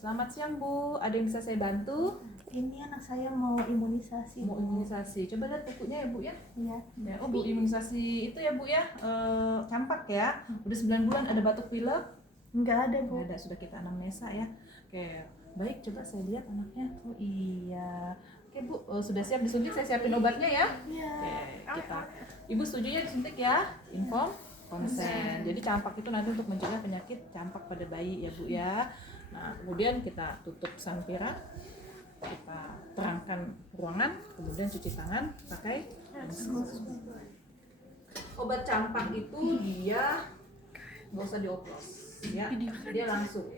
Selamat siang Bu, ada yang bisa saya bantu? Ini anak saya mau imunisasi. Mau imunisasi, coba lihat bukunya ya Bu ya. Iya. Ya, oh Bu, imunisasi itu ya Bu ya, campak ya. Udah 9 bulan, ada batuk pilek? Enggak ada, Bu. Nggak ada, sudah kita anamnesa ya. Oke, baik, coba saya lihat anaknya. Oh iya. Oke Bu, sudah siap disuntik, saya siapin obatnya ya. Iya. Oke, kita. Ibu setuju ya disuntik ya? Inform konsen. Jadi campak itu nanti untuk mencegah penyakit campak pada bayi ya Bu ya. Nah, kemudian kita tutup sampiran, kita terangkan ruangan, kemudian cuci tangan pakai masker. Obat campak itu dia nggak usah dioplos, ya, dia langsung.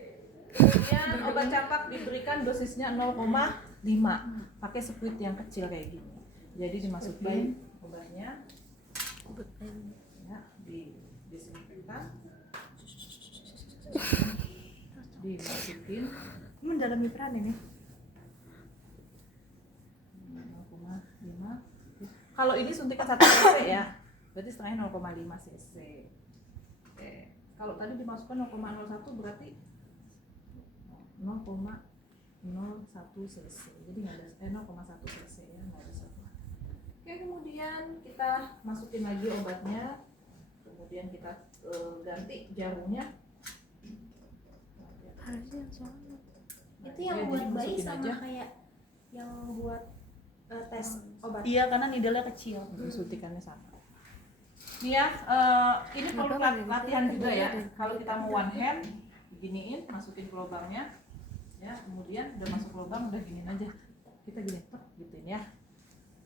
Kemudian obat campak diberikan dosisnya 0,5, pakai squid yang kecil kayak gini. Jadi dimasukin obatnya, ya, disinfektan, dimasukin Mendalami peran ini. 0,5. Kalau ini suntikan 1 cc ya, berarti setengahnya 0,5 cc. Oke. Kalau tadi dimasukkan 0,01 berarti 0,01 cc. Jadi nggak ada 0,1 cc ya, nggak ada satuan. Oke, kemudian kita masukin lagi obatnya. Kemudian kita ganti jarumnya. Harusnya yang soalnya Itu yang Ya, buat jadi bayi masukin sama aja. kayak yang buat tes obat. Iya, karena needle-nya kecil. Suntikannya sama. Nih ya, ini perlu latihan juga ya. Kalau kita mau one hand, beginiin, masukin ke lubangnya, ya. Kemudian udah masuk lubang, udah giniin aja. Kita gini, gituin ya.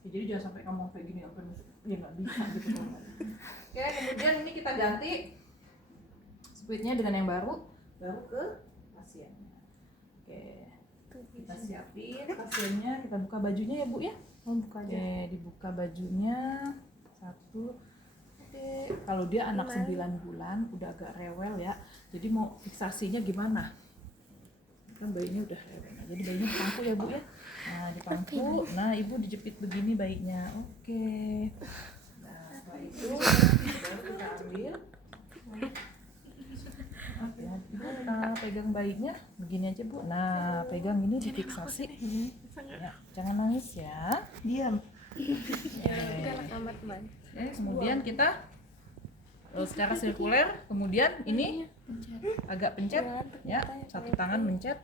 Jadi jangan sampai kamu kayak gini, apa ya nggak bisa gitu. Oke, kemudian ini kita ganti squidnya dengan yang baru ke pasiennya. Oke. Kita siapin pasiennya, kita buka bajunya ya Bu ya. Buka aja. Oke, dibuka bajunya. 1. Oke, kalau dia anak 9 bulan udah agak rewel ya. Jadi mau fiksasinya gimana? Kan bayinya udah rewel. Jadi bayinya di pangku ya Bu ya. Nah, di pangku. Nah, Ibu dijepit begini bayinya. Oke. Nah, setelah itu baru kita ambil. Oke, Ibu pegang bayinya begini aja Bu. Nah, pegang ini difiksasi. Ya, jangan nangis ya. Diam. Kemudian kita secara sirkuler, kemudian ini agak pencet ya, satu tangan mencet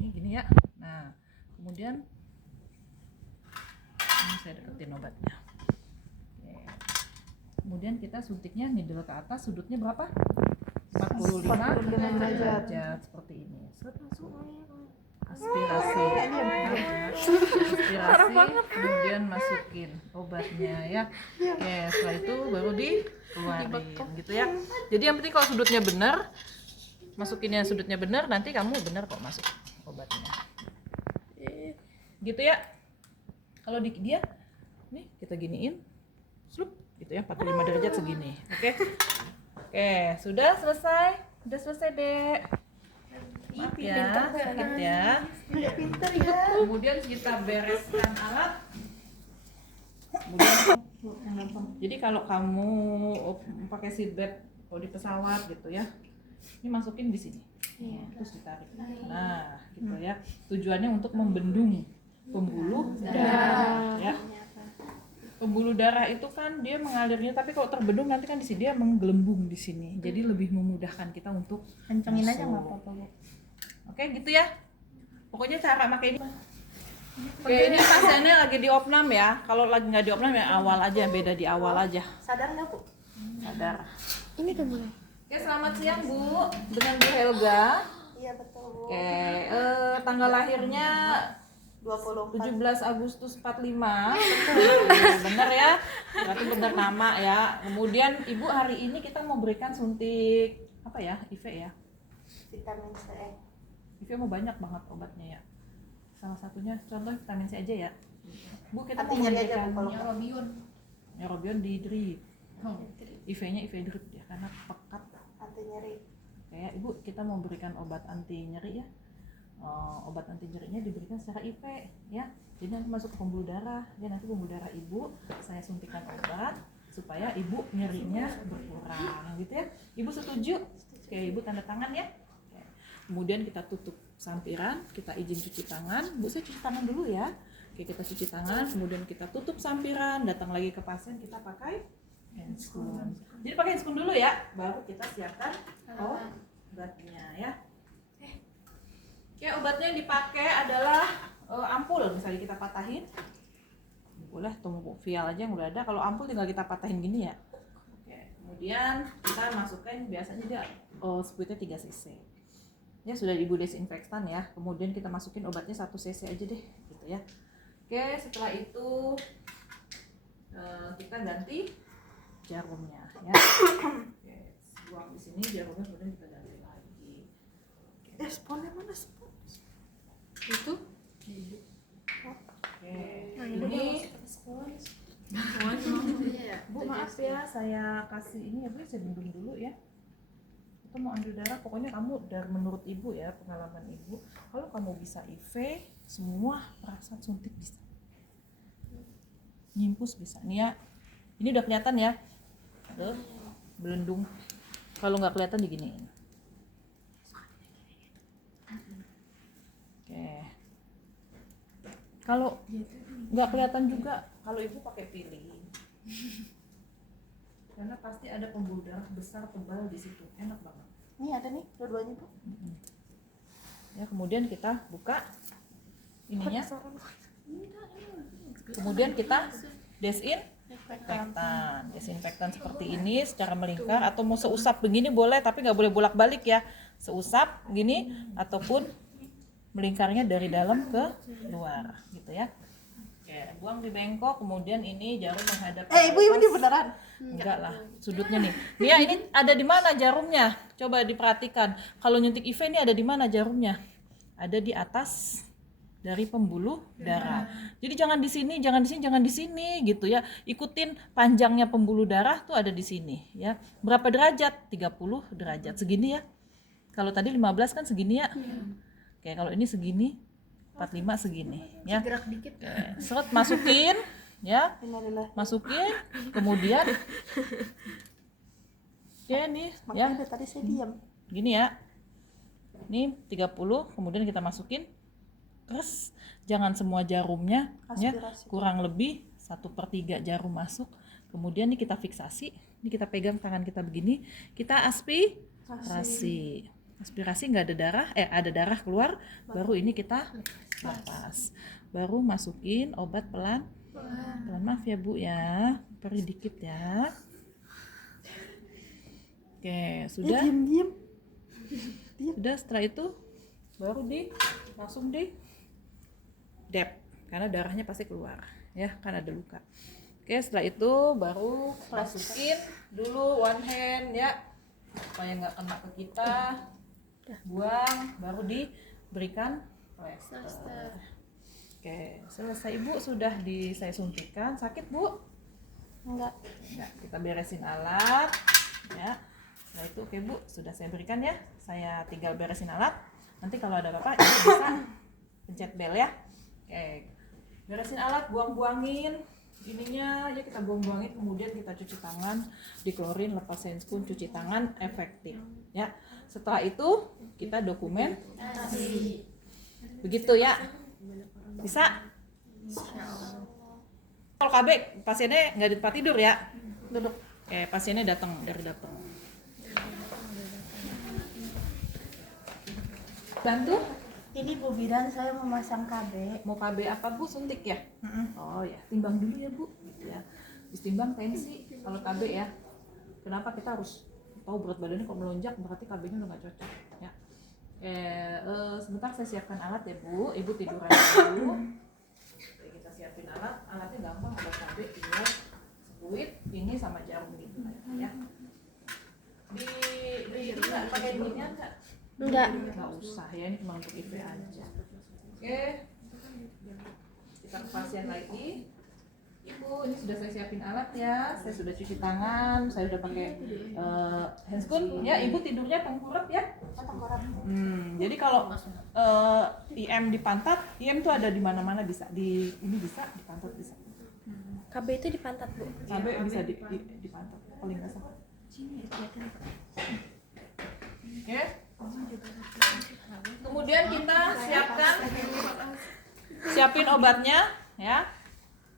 ini gini ya. Nah, kemudian ini saya deketin obatnya. Oke. Kemudian kita suntiknya needle ke atas, sudutnya berapa? 45 derajat seperti ini. Aspirasi, kemudian masukin obatnya ya. Oke, setelah itu baru dikeluarin gitu ya. Jadi yang penting kalau sudutnya benar, masukinnya sudutnya benar, nanti kamu benar kok masuk obatnya. Gitu ya. Kalau di dia, nih kita giniin, slup, gitu ya, 45 derajat segini. Oke. Oke, sudah selesai, Dek. Maaf ya, sakit ya. Agak pinter ya. Kemudian kita bereskan alat. Kemudian, jadi kalau kamu pakai seatbelt kalau di pesawat gitu ya, ini masukin di sini, terus ditarik. Nah, gitu ya. Tujuannya untuk membendung pembuluh darah. Ya. Pembuluh darah itu kan dia mengalirnya, tapi kalau terbendung nanti kan di sini dia menggelembung di sini. Jadi lebih memudahkan kita untuk Kencengin aja masuk. nggak apa-apa Bu. Oke, gitu ya. Pokoknya cara pakai ini. Oke, ini pasiennya lagi di opnam ya. Kalau lagi nggak di opnam ya awal aja, beda di awal aja. Sadar nggak Bu? Sadar. ini udah mulai. Oke, selamat siang Bu. Dengan Bu Helga. Iya betul Bu. Oke, tanggal lahirnya 24. 17 Agustus 45. Bener ya? Berarti bener nama ya. Kemudian Ibu hari ini kita mau berikan suntik apa ya? IV ya. Vitamin C. IV mau banyak banget obatnya ya. Salah satunya contoh vitamin C aja ya. Bu, kita mau Artinya aja memberikan Bu kalau Neurobion di drip. IV-nya IV drip ya karena pekat. anti nyeri. Kayak Ibu, kita mau berikan obat anti nyeri ya. Obat anti nyerinya diberikan secara IV ya. Jadi nanti masuk ke pembuluh darah. Ya, nanti pembuluh darah Ibu saya suntikan obat supaya Ibu nyerinya berkurang gitu ya. Ibu setuju? Oke, Ibu tanda tangan ya. Oke. kemudian kita tutup sampiran, kita izin cuci tangan. Bu, saya cuci tangan dulu ya. Oke, kita cuci tangan, kemudian kita tutup sampiran, datang lagi ke pasien, kita pakai handscoon. Jadi pakai handscoon dulu ya, baru kita siapkan obatnya ya. Oke, obatnya yang dipakai adalah ampul, misalnya kita patahin. Boleh tumpuk vial aja yang udah ada. Kalau ampul tinggal kita patahin gini ya. Oke, kemudian kita masukkan, biasanya dia spuitnya 3 cc. Ya sudah ibu desinfektan ya. Kemudian kita masukin obatnya 1 cc aja deh, gitu ya. Oke, setelah itu kita ganti jarumnya ya. Oke, buang di sini jarumnya, kemudian kita ganti lagi. Oke. Sponnya mana spon? Itu. Oke, ini Bu, maaf ya, saya kasih ini ya Bu, saya bimbing dulu ya. Itu mau ambil darah, pokoknya kamu menurut ibu ya, pengalaman ibu, kalau kamu bisa IV, semua perasaan suntik bisa, nyimpus bisa. Nih ya, ini udah kelihatan ya, tuh belendung. Kalau nggak kelihatan diginiin. Oke. Kalau nggak kelihatan juga, kalau ibu pakai piling, karena pasti ada pembuluh darah besar tebal di situ, enak banget. Ini ada nih dua-duanya Bu. Ya, kemudian kita buka ininya, kemudian kita desinfektan seperti ini secara melingkar, atau mau seusap begini boleh, tapi nggak boleh bolak-balik ya, seusap gini ataupun melingkarnya dari dalam ke luar gitu ya. Oke, buang di bengkok, kemudian ini jarum menghadap Ibu ini beneran? Enggak lah, sudutnya nih. Nia, ini ada di mana jarumnya? Coba diperhatikan. Kalau nyuntik IV ini ada di mana jarumnya? Ada di atas dari pembuluh darah. Jadi jangan di sini, jangan di sini, jangan di sini gitu ya. Ikutin panjangnya pembuluh darah tuh ada di sini ya. Berapa derajat? 30 derajat. Segini ya. Kalau tadi 15 kan segini ya. Oke, kalau ini segini, 45 segini ya. Gerak dikit. Seret masukin ya. Masukin, kemudian oke nih ya. Makanya tadi saya diam. Gini ya. Ini 30, kemudian kita masukin. Terus jangan semua jarumnya ya, kurang lebih 1/3 jarum masuk. Kemudian ini kita fiksasi, ini kita pegang tangan kita begini, kita aspirasi. Aspirasi nggak ada darah, ada darah keluar, baru ini kita lepas. Baru masukin obat pelan. Maaf ya Bu ya, perih dikit ya. Oke, sudah. Diam. Sudah, setelah itu baru langsung di dep, karena darahnya pasti keluar ya, kan ada luka. Oke, setelah itu baru masukin dulu one hand ya, supaya nggak kena ke kita. Buang, baru diberikan plester. Oke, selesai Ibu, sudah saya suntikan. Sakit Bu? Enggak. Kita beresin alat ya. Setelah itu oke Bu, sudah saya berikan ya. Saya tinggal beresin alat. Nanti kalau ada apa-apa Ibu bisa pencet bel ya. Oke, beresin alat, buang-buangin ininya ya, kita buang-buangin, kemudian kita cuci tangan, diklorin, lepas handscoon, cuci tangan efektif ya. Setelah itu kita dokumentasi. Begitu ya. Bisa? Kalau KB pasiennya nggak di tempat tidur ya. Duduk. Pasiennya datang. Bantu? Ini Bu Bidan, saya mau masang KB. Mau KB apa Bu? Suntik ya? Oh ya, timbang dulu ya Bu. Gitu ya. Ditimbang tensi kalau KB ya. Kenapa kita harus tahu berat badannya, kalau melonjak berarti KB-nya udah nggak cocok ya. Sebentar saya siapkan alat ya Bu. Ibu tidur aja dulu. Kita siapin alatnya gampang, obat KB tinggal spuit ini sama jarum gitu ya. Di nggak pakai ginian nggak? Enggak. Nggak usah ya, ini cuma untuk IV aja. Oke, kita ke pasien lagi. Ibu, ini sudah saya siapin alat ya, saya sudah cuci tangan, saya sudah pakai handscoon ya. Ibu tidurnya tengkurap ya. Jadi kalau IM di pantat, IM tuh ada di mana-mana, bisa di ini, bisa di pantat, bisa. KB itu di pantat Bu. KB bisa di pantat, paling nggak salah. Oke. kemudian kita siapin obatnya ya.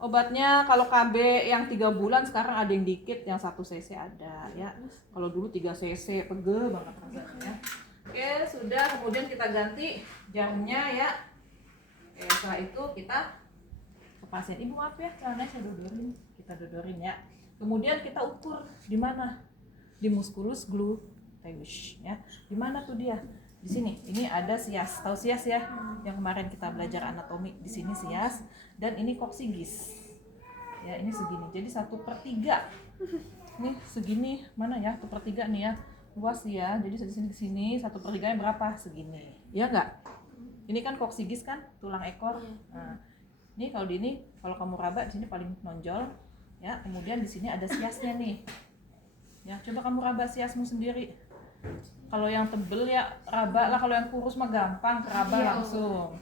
Obatnya kalau KB yang 3 bulan sekarang ada yang dikit, yang 1 cc ada ya. Kalau dulu 3 cc pegel banget rasanya. Oke, sudah, kemudian kita ganti jamnya ya. Oke, setelah itu kita ke pasien. Ibu maaf ya, celananya saya dodorin. Kita dodorin ya. Kemudian kita ukur di mana? Di musculus gluteus ya. Di mana tuh dia? Di sini. Ini ada sias. Tahu sias ya? Yang kemarin kita belajar anatomi. Di sini sias dan ini coccygeus. Ya, ini segini. Jadi 1/3. Nih segini mana ya? 1/3 nih ya. Luas ya. Jadi dari sini ke sini 1/3-nya berapa? Segini. Ya enggak? Ini kan coccygeus kan, tulang ekor. Nah, ini kalau di ini, kalau kamu raba di sini paling nonjol. Ya, kemudian di sini ada siasnya nih. Ya, coba kamu raba siasmu sendiri. Kalau yang tebel ya raba lah, kalau yang kurus mah gampang, raba langsung.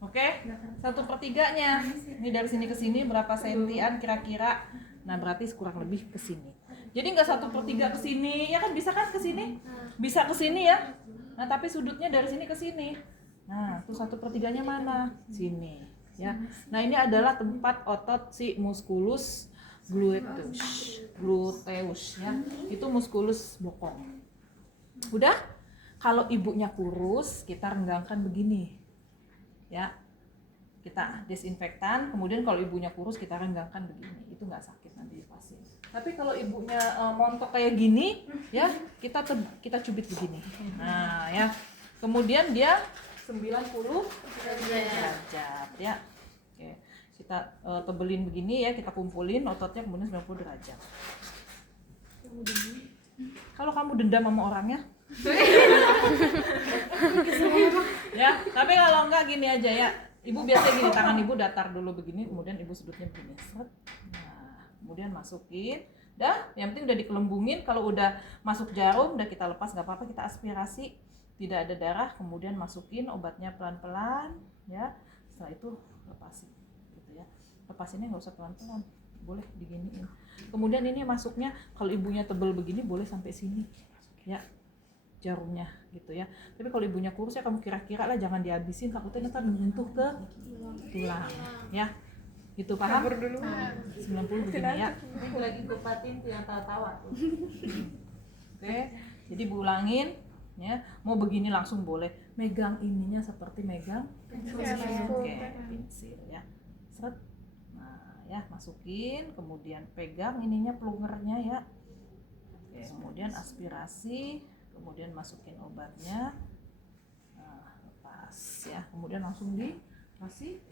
Oke? 1/3-nya. Ini dari sini ke sini berapa sentian kira-kira? Nah, berarti kurang lebih ke sini. Jadi nggak 1/3 ke sini, ya kan bisa kan ke sini? Bisa ke sini ya. Nah, tapi sudutnya dari sini ke sini. Nah, tuh 1/3-nya mana? Sini. Ya, nah ini adalah tempat otot si musculus gluteus ya, itu musculus bokong. Udah, kalau ibunya kurus kita renggangkan begini, ya, kita desinfektan. Kemudian kalau ibunya kurus kita renggangkan begini, itu nggak sakit nanti di pasien. Tapi kalau ibunya montok kayak gini, ya kita cubit begini. Nah ya, kemudian dia 90 derajat ya. Oke, kita tebelin begini ya, kita kumpulin ototnya kemudian 90 derajat. Kalau kamu dendam sama orangnya ya, tapi kalau enggak gini aja ya. Ibu biasanya gini, tangan ibu datar dulu begini, kemudian ibu sudutnya begini. Nah, kemudian masukin. Dah, yang penting udah dikelembungin. Kalau udah masuk jarum, udah kita lepas nggak apa-apa, kita aspirasi. Tidak ada darah, kemudian masukin obatnya pelan-pelan ya. Setelah itu lepasin gitu ya. Lepasinnya nggak usah pelan-pelan, boleh diginiin. Kemudian ini masuknya, kalau ibunya tebel begini boleh sampai sini ya jarumnya gitu ya. Tapi kalau ibunya kurus ya kamu kira-kira lah, jangan dihabisin, takutnya ntar menyentuh ke tulang ya. Gitu, paham? 90 begini ya. Ini lagi kupatin tuh yang tawa-tawa tuh. Oke, jadi diulangin. Ya, mau begini langsung boleh, megang ininya seperti megang pensil ya, seret. Nah ya, masukin, kemudian pegang ininya pelungernya ya. Oke, kemudian aspirasi, kemudian masukin obatnya. Nah, lepas ya, kemudian langsung dikasih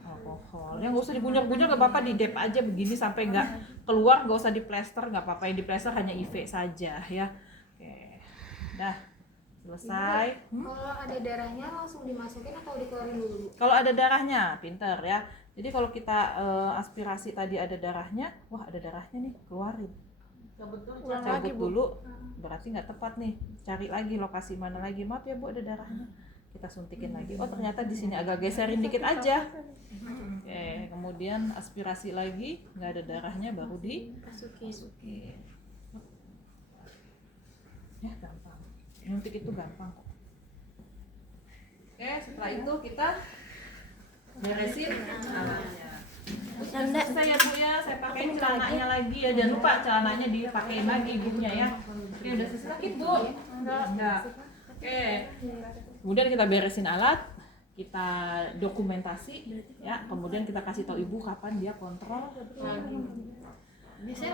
alkohol. Ya nggak usah dibunyak-bunyak, nggak apa-apa, di dep aja begini sampai nggak keluar, nggak usah di plester, nggak apa-apa. Yang di plester hanya IV saja ya. Dah, selesai. Kalau ada darahnya langsung dimasukin atau dikeluarin dulu? Kalau ada darahnya, pinter ya. Jadi kalau kita aspirasi tadi ada darahnya, wah ada darahnya nih, keluarin. Cabut dulu, berarti nggak tepat nih. Cari lagi lokasi mana lagi. Maaf ya Bu, ada darahnya. Kita suntikin lagi. Oh ternyata di sini agak geserin dikit aja. Oke, kemudian aspirasi lagi, nggak ada darahnya, baru dimasukin. Ya gampang. Nyuntik itu gampang kok. Oke, setelah itu kita beresin alatnya. Selesai ya Bu ya, saya pakai celananya lagi ya. Jangan lupa celananya dipakein lagi ibunya ya. Oke, udah selesai sakit Bu? Enggak. Oke. Kemudian kita beresin alat, kita dokumentasi ya. Kemudian kita kasih tahu ibu kapan dia kontrol. Biasanya